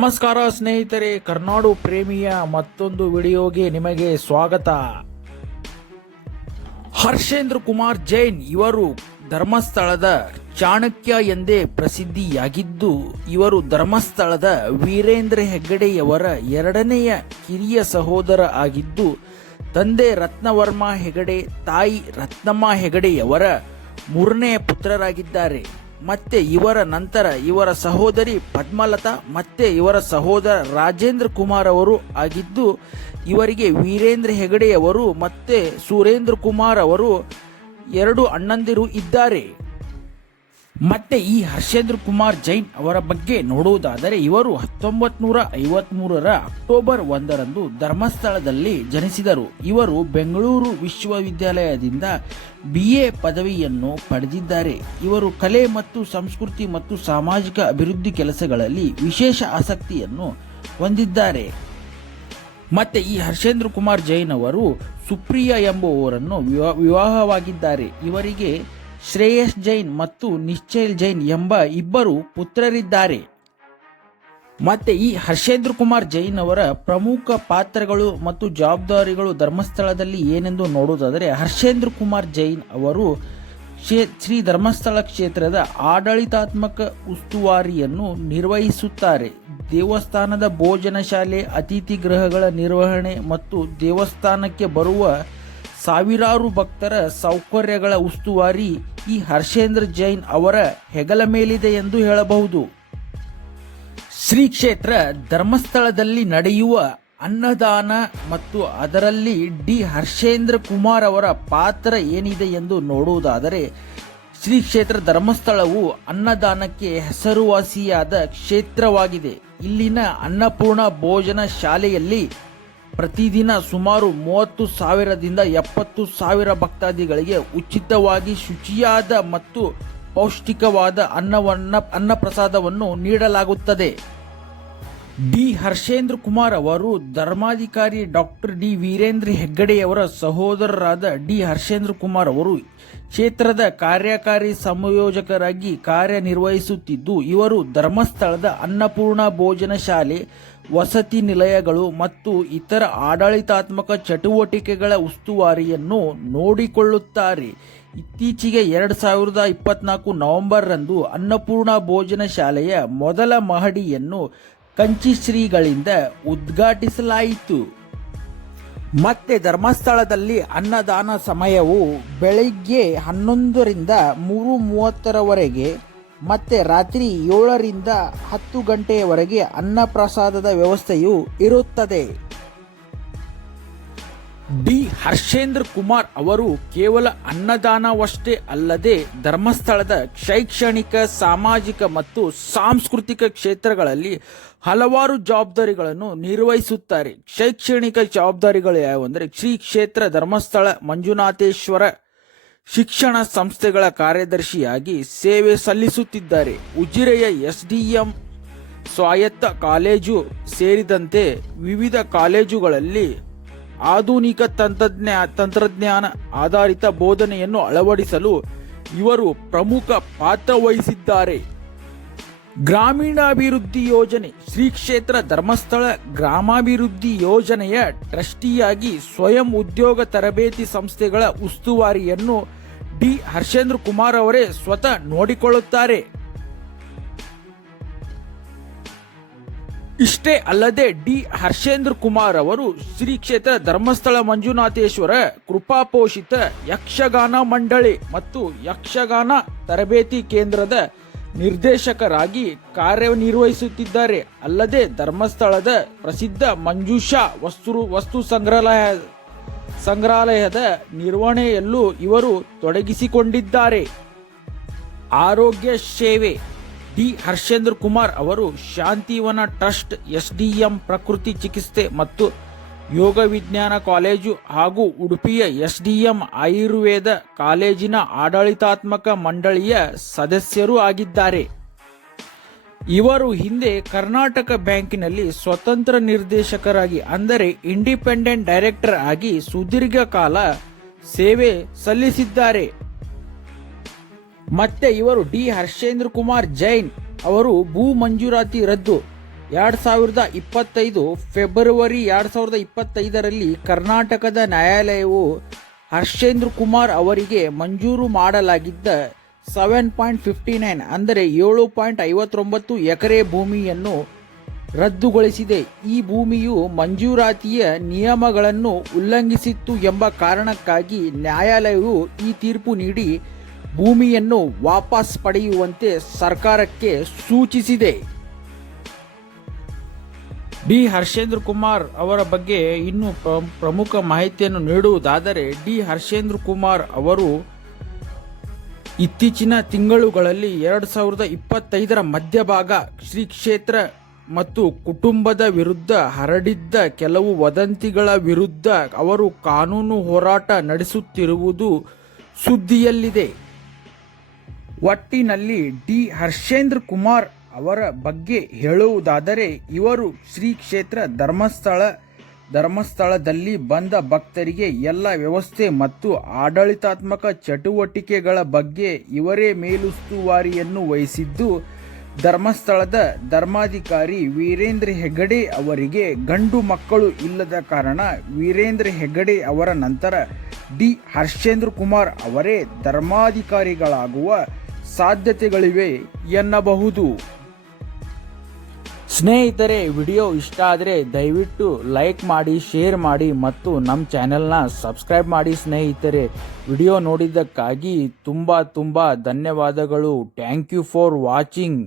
ನಮಸ್ಕಾರ ಸ್ನೇಹಿತರೆ, ಕರ್ನಾಡು ಪ್ರೇಮಿಯ ಮತ್ತೊಂದು ವಿಡಿಯೋಗೆ ನಿಮಗೆ ಸ್ವಾಗತ. ಹರ್ಷೇಂದ್ರ ಕುಮಾರ್ ಜೈನ್ ಇವರು ಧರ್ಮಸ್ಥಳದ ಚಾಣಕ್ಯ ಎಂದೇ ಪ್ರಸಿದ್ಧಿಯಾಗಿದ್ದು, ಇವರು ಧರ್ಮಸ್ಥಳದ ವೀರೇಂದ್ರ ಹೆಗ್ಗಡೆಯವರ ಎರಡನೆಯ ಕಿರಿಯ ಸಹೋದರ ಆಗಿದ್ದು, ತಂದೆ ರತ್ನವರ್ಮ ಹೆಗಡೆ, ತಾಯಿ ರತ್ನಮ್ಮ ಹೆಗಡೆಯವರ ಮೂರನೆಯ ಪುತ್ರರಾಗಿದ್ದಾರೆ. ಮತ್ತೆ ಇವರ ನಂತರ ಇವರ ಸಹೋದರಿ ಪದ್ಮಲತಾ ಮತ್ತೆ ಇವರ ಸಹೋದರ ರಾಜೇಂದ್ರ ಕುಮಾರ್ ಅವರು ಆಗಿದ್ದು, ಇವರಿಗೆ ವೀರೇಂದ್ರ ಹೆಗಡೆಯವರು ಮತ್ತೆ ಸುರೇಂದ್ರ ಕುಮಾರ್ ಅವರು ಎರಡು ಅಣ್ಣಂದಿರು ಇದ್ದಾರೆ. ಮತ್ತೆ ಈ ಹರ್ಷೇಂದ್ರ ಕುಮಾರ್ ಜೈನ್ ಅವರ ಬಗ್ಗೆ ನೋಡುವುದಾದರೆ, ಇವರು 1953ರ ಅಕ್ಟೋಬರ್ 1ರಂದು ಧರ್ಮಸ್ಥಳದಲ್ಲಿ ಜನಿಸಿದರು. ಇವರು ಬೆಂಗಳೂರು ವಿಶ್ವವಿದ್ಯಾಲಯದಿಂದ BA ಪದವಿಯನ್ನು ಪಡೆದಿದ್ದಾರೆ. ಇವರು ಕಲೆ ಮತ್ತು ಸಂಸ್ಕೃತಿ ಮತ್ತು ಸಾಮಾಜಿಕ ಅಭಿವೃದ್ಧಿ ಕೆಲಸಗಳಲ್ಲಿ ವಿಶೇಷ ಆಸಕ್ತಿಯನ್ನು ಹೊಂದಿದ್ದಾರೆ. ಮತ್ತೆ ಈ ಹರ್ಷೇಂದ್ರ ಕುಮಾರ್ ಜೈನ್ ಅವರು ಸುಪ್ರಿಯಾ ಎಂಬುವವರನ್ನು ವಿವಾಹವಾಗಿದ್ದಾರೆ. ಇವರಿಗೆ ಶ್ರೇಯಸ್ ಜೈನ್ ಮತ್ತು ನಿಶ್ಚಲ್ ಜೈನ್ ಎಂಬ ಇಬ್ಬರು ಪುತ್ರರಿದ್ದಾರೆ. ಮತ್ತೆ ಈ ಹರ್ಷೇಂದ್ರ ಕುಮಾರ್ ಜೈನ್ ಅವರ ಪ್ರಮುಖ ಪಾತ್ರಗಳು ಮತ್ತು ಜವಾಬ್ದಾರಿಗಳು ಧರ್ಮಸ್ಥಳದಲ್ಲಿ ಏನೆಂದು ನೋಡುವುದಾದರೆ, ಹರ್ಷೇಂದ್ರ ಕುಮಾರ್ ಜೈನ್ ಅವರು ಶ್ರೀ ಧರ್ಮಸ್ಥಳ ಕ್ಷೇತ್ರದ ಆಡಳಿತಾತ್ಮಕ ಉಸ್ತುವಾರಿಯನ್ನು ನಿರ್ವಹಿಸುತ್ತಾರೆ. ದೇವಸ್ಥಾನದ ಭೋಜನ ಶಾಲೆ, ಅತಿಥಿ ಗೃಹಗಳ ನಿರ್ವಹಣೆ ಮತ್ತು ದೇವಸ್ಥಾನಕ್ಕೆ ಬರುವ ಸಾವಿರಾರು ಭಕ್ತರ ಸೌಕರ್ಯಗಳ ಉಸ್ತುವಾರಿ ಈ ಹರ್ಷೇಂದ್ರ ಜೈನ್ ಅವರ ಹೆಗಲ ಮೇಲಿದೆ ಎಂದು ಹೇಳಬಹುದು. ಶ್ರೀ ಕ್ಷೇತ್ರ ಧರ್ಮಸ್ಥಳದಲ್ಲಿ ನಡೆಯುವ ಅನ್ನದಾನ ಮತ್ತು ಅದರಲ್ಲಿ ಹರ್ಷೇಂದ್ರ ಕುಮಾರ್ ಅವರ ಪಾತ್ರ ಏನಿದೆ ಎಂದು ನೋಡುವುದಾದರೆ, ಶ್ರೀ ಕ್ಷೇತ್ರ ಧರ್ಮಸ್ಥಳವು ಅನ್ನದಾನಕ್ಕೆ ಹೆಸರುವಾಸಿಯಾದ ಕ್ಷೇತ್ರವಾಗಿದೆ. ಇಲ್ಲಿನ ಅನ್ನಪೂರ್ಣ ಭೋಜನ ಶಾಲೆಯಲ್ಲಿ ಪ್ರತಿದಿನ ಸುಮಾರು 30,000ದಿಂದ 70,000 ಭಕ್ತಾದಿಗಳಿಗೆ ಉಚಿತವಾಗಿ ಶುಚಿಯಾದ ಮತ್ತು ಪೌಷ್ಟಿಕವಾದ ಅನ್ನಪ್ರಸಾದವನ್ನು ನೀಡಲಾಗುತ್ತದೆ. ಹರ್ಷೇಂದ್ರ ಕುಮಾರ್ ಅವರು ಧರ್ಮಾಧಿಕಾರಿ ಡಾಕ್ಟರ್ ವೀರೇಂದ್ರ ಹೆಗ್ಗಡೆಯವರ ಸಹೋದರರಾದ ಹರ್ಷೇಂದ್ರ ಕುಮಾರ್ ಅವರು ಕ್ಷೇತ್ರದ ಕಾರ್ಯಕಾರಿ ಸಂಯೋಜಕರಾಗಿ ಕಾರ್ಯನಿರ್ವಹಿಸುತ್ತಿದ್ದು, ಇವರು ಧರ್ಮಸ್ಥಳದ ಅನ್ನಪೂರ್ಣ ಭೋಜನ ಶಾಲೆ, ವಸತಿ ನಿಲಯಗಳು ಮತ್ತು ಇತರ ಆಡಳಿತಾತ್ಮಕ ಚಟುವಟಿಕೆಗಳ ಉಸ್ತುವಾರಿಯನ್ನು ನೋಡಿಕೊಳ್ಳುತ್ತಾರೆ. ಇತ್ತೀಚೆಗೆ 2024 ನವೆಂಬರ್ರಂದು ಅನ್ನಪೂರ್ಣ ಭೋಜನ ಶಾಲೆಯ ಮೊದಲ ಮಹಡಿಯನ್ನು ಕಂಚಿಶ್ರೀಗಳಿಂದ ಉದ್ಘಾಟಿಸಲಾಯಿತು. ಮತ್ತೆ ಧರ್ಮಸ್ಥಳದಲ್ಲಿ ಅನ್ನದಾನ ಸಮಯವು ಬೆಳಿಗ್ಗೆ 11ರಿಂದ 3:30ರವರೆಗೆ ಮತ್ತೆ ರಾತ್ರಿ 7ರಿಂದ 10 ಗಂಟೆಯವರೆಗೆ ಅನ್ನಪ್ರಸಾದದ ವ್ಯವಸ್ಥೆಯು ಇರುತ್ತದೆ. ಹರ್ಷೇಂದ್ರ ಕುಮಾರ್ ಅವರು ಕೇವಲ ಅನ್ನದಾನವಷ್ಟೇ ಅಲ್ಲದೆ ಧರ್ಮಸ್ಥಳದ ಶೈಕ್ಷಣಿಕ, ಸಾಮಾಜಿಕ ಮತ್ತು ಸಾಂಸ್ಕೃತಿಕ ಕ್ಷೇತ್ರಗಳಲ್ಲಿ ಹಲವಾರು ಜವಾಬ್ದಾರಿಗಳನ್ನು ನಿರ್ವಹಿಸುತ್ತಾರೆ. ಶೈಕ್ಷಣಿಕ ಜವಾಬ್ದಾರಿಗಳು ಯಾವುವೆಂದರೆ, ಶ್ರೀ ಕ್ಷೇತ್ರ ಧರ್ಮಸ್ಥಳ ಮಂಜುನಾಥೇಶ್ವರ ಶಿಕ್ಷಣ ಸಂಸ್ಥೆಗಳ ಕಾರ್ಯದರ್ಶಿಯಾಗಿ ಸೇವೆ ಸಲ್ಲಿಸುತ್ತಿದ್ದಾರೆ. ಉಜಿರೆಯ SDM ಸ್ವಾಯತ್ತ ಕಾಲೇಜು ಸೇರಿದಂತೆ ವಿವಿಧ ಕಾಲೇಜುಗಳಲ್ಲಿ ಆಧುನಿಕ ತಂತ್ರಜ್ಞಾನ ಆಧಾರಿತ ಬೋಧನೆಯನ್ನು ಅಳವಡಿಸಲು ಇವರು ಪ್ರಮುಖ ಪಾತ್ರ ವಹಿಸಿದ್ದಾರೆ. ಗ್ರಾಮೀಣಾಭಿವೃದ್ಧಿ ಯೋಜನೆ, ಶ್ರೀ ಕ್ಷೇತ್ರ ಧರ್ಮಸ್ಥಳ ಗ್ರಾಮಾಭಿವೃದ್ಧಿ ಯೋಜನೆಯ ಟ್ರಸ್ಟಿಯಾಗಿ ಸ್ವಯಂ ಉದ್ಯೋಗ ತರಬೇತಿ ಸಂಸ್ಥೆಗಳ ಉಸ್ತುವಾರಿಯನ್ನು ಹರ್ಷೇಂದ್ರ ಕುಮಾರ್ ಅವರೇ ಸ್ವತಃ ನೋಡಿಕೊಳ್ಳುತ್ತಾರೆ. ಇಷ್ಟೇ ಅಲ್ಲದೆ ಹರ್ಷೇಂದ್ರ ಕುಮಾರ್ ಅವರು ಶ್ರೀ ಕ್ಷೇತ್ರ ಧರ್ಮಸ್ಥಳ ಮಂಜುನಾಥೇಶ್ವರ ಕೃಪಾಪೋಷಿತ ಯಕ್ಷಗಾನ ಮಂಡಳಿ ಮತ್ತು ಯಕ್ಷಗಾನ ತರಬೇತಿ ಕೇಂದ್ರದ ನಿರ್ದೇಶಕರಾಗಿ ಕಾರ್ಯನಿರ್ವಹಿಸುತ್ತಿದ್ದಾರೆ. ಅಲ್ಲದೆ ಧರ್ಮಸ್ಥಳದ ಪ್ರಸಿದ್ಧ ಮಂಜೂಷಾ ವಸ್ತು ಸಂಗ್ರಹಾಲಯದ ನಿರ್ವಹಣೆಯಲ್ಲೂ ಇವರು ತೊಡಗಿಸಿಕೊಂಡಿದ್ದಾರೆ. ಆರೋಗ್ಯ ಸೇವೆ, ಹರ್ಷೇಂದ್ರ ಕುಮಾರ್ ಅವರು ಶಾಂತಿವನ ಟ್ರಸ್ಟ್, SDM ಪ್ರಕೃತಿ ಚಿಕಿತ್ಸೆ ಮತ್ತು ಯೋಗ ವಿಜ್ಞಾನ ಕಾಲೇಜು ಹಾಗೂ ಉಡುಪಿಯ SDM ಆಯುರ್ವೇದ ಕಾಲೇಜಿನ ಆಡಳಿತಾತ್ಮಕ ಮಂಡಳಿಯ ಸದಸ್ಯರೂ ಆಗಿದ್ದಾರೆ. ಇವರು ಹಿಂದೆ ಕರ್ನಾಟಕ ಬ್ಯಾಂಕಿನಲ್ಲಿ ಸ್ವತಂತ್ರ ನಿರ್ದೇಶಕರಾಗಿ ಅಂದರೆ ಇಂಡಿಪೆಂಡೆಂಟ್ ಡೈರೆಕ್ಟರ್ ಆಗಿ ಸುದೀರ್ಘ ಕಾಲ ಸೇವೆ ಸಲ್ಲಿಸಿದ್ದಾರೆ. ಮತ್ತೆ ಇವರು ಹರ್ಷೇಂದ್ರ ಕುಮಾರ್ ಜೈನ್ ಅವರು ಭೂ ಮಂಜೂರಾತಿ ರದ್ದು 2025 ಫೆಬ್ರವರಿ 2025ರಲ್ಲಿ ಕರ್ನಾಟಕದ ನ್ಯಾಯಾಲಯವು ಹರ್ಷೇಂದ್ರ ಕುಮಾರ್ ಅವರಿಗೆ ಮಂಜೂರು ಮಾಡಲಾಗಿದ್ದ 7.59 ಅಂದರೆ 7.59 ಎಕರೆ ಭೂಮಿಯನ್ನು ರದ್ದುಗೊಳಿಸಿದೆ. ಈ ಭೂಮಿಯು ಮಂಜೂರಾತಿಯ ನಿಯಮಗಳನ್ನು ಉಲ್ಲಂಘಿಸಿತ್ತು ಎಂಬ ಕಾರಣಕ್ಕಾಗಿ ನ್ಯಾಯಾಲಯವು ಈ ತೀರ್ಪು ನೀಡಿ ಭೂಮಿಯನ್ನು ವಾಪಸ್ ಪಡೆಯುವಂತೆ ಸರ್ಕಾರಕ್ಕೆ ಸೂಚಿಸಿದೆ. ಡಿ ಹರ್ಷೇಂದ್ರ ಕುಮಾರ್ ಅವರ ಬಗ್ಗೆ ಇನ್ನೂ ಪ್ರಮುಖ ಮಾಹಿತಿಯನ್ನು ನೀಡುವುದಾದರೆ, ಡಿ ಹರ್ಷೇಂದ್ರ ಕುಮಾರ್ ಅವರು ಇತ್ತೀಚಿನ ತಿಂಗಳುಗಳಲ್ಲಿ 2025ರ ಮಧ್ಯಭಾಗ ಶ್ರೀ ಕ್ಷೇತ್ರ ಮತ್ತು ಕುಟುಂಬದ ವಿರುದ್ಧ ಹರಡಿದ್ದ ಕೆಲವು ವದಂತಿಗಳ ವಿರುದ್ಧ ಅವರು ಕಾನೂನು ಹೋರಾಟ ನಡೆಸುತ್ತಿರುವುದು ಸುದ್ದಿಯಲ್ಲಿದೆ. ಒಟ್ಟಿನಲ್ಲಿ ಡಿ ಹರ್ಷೇಂದ್ರ ಕುಮಾರ್ ಅವರ ಬಗ್ಗೆ ಹೇಳುವುದಾದರೆ, ಇವರು ಶ್ರೀ ಕ್ಷೇತ್ರ ಧರ್ಮಸ್ಥಳದಲ್ಲಿ ಬಂದ ಭಕ್ತರಿಗೆ ಎಲ್ಲ ವ್ಯವಸ್ಥೆ ಮತ್ತು ಆಡಳಿತಾತ್ಮಕ ಚಟುವಟಿಕೆಗಳ ಬಗ್ಗೆ ಇವರೇ ಮೇಲುಸ್ತುವಾರಿಯನ್ನು ವಹಿಸಿದ್ದು, ಧರ್ಮಸ್ಥಳದ ಧರ್ಮಾಧಿಕಾರಿ ವೀರೇಂದ್ರ ಹೆಗ್ಗಡೆ ಅವರಿಗೆ ಗಂಡು ಮಕ್ಕಳು ಇಲ್ಲದ ಕಾರಣ ವೀರೇಂದ್ರ ಹೆಗ್ಗಡೆ ಅವರ ನಂತರ ಡಿ ಹರ್ಷೇಂದ್ರ ಕುಮಾರ್ ಅವರೇ ಧರ್ಮಾಧಿಕಾರಿಗಳಾಗುವ ಸಾಧ್ಯತೆಗಳಿವೆ ಎನ್ನಬಹುದು. ಸ್ನೇಹಿತರೆ, ವಿಡಿಯೋ ಇಷ್ಟ ಆದರೆ ದಯವಿಟ್ಟು ಲೈಕ್ ಮಾಡಿ, ಶೇರ್ ಮಾಡಿ ಮತ್ತು ನಮ್ಮ ಚಾನೆಲ್ನ ಸಬ್ಸ್ಕ್ರೈಬ್ ಮಾಡಿ. ಸ್ನೇಹಿತರೆ, ವಿಡಿಯೋ ನೋಡಿದ್ದಕ್ಕಾಗಿ ತುಂಬ ಧನ್ಯವಾದಗಳು. Thank you for watching.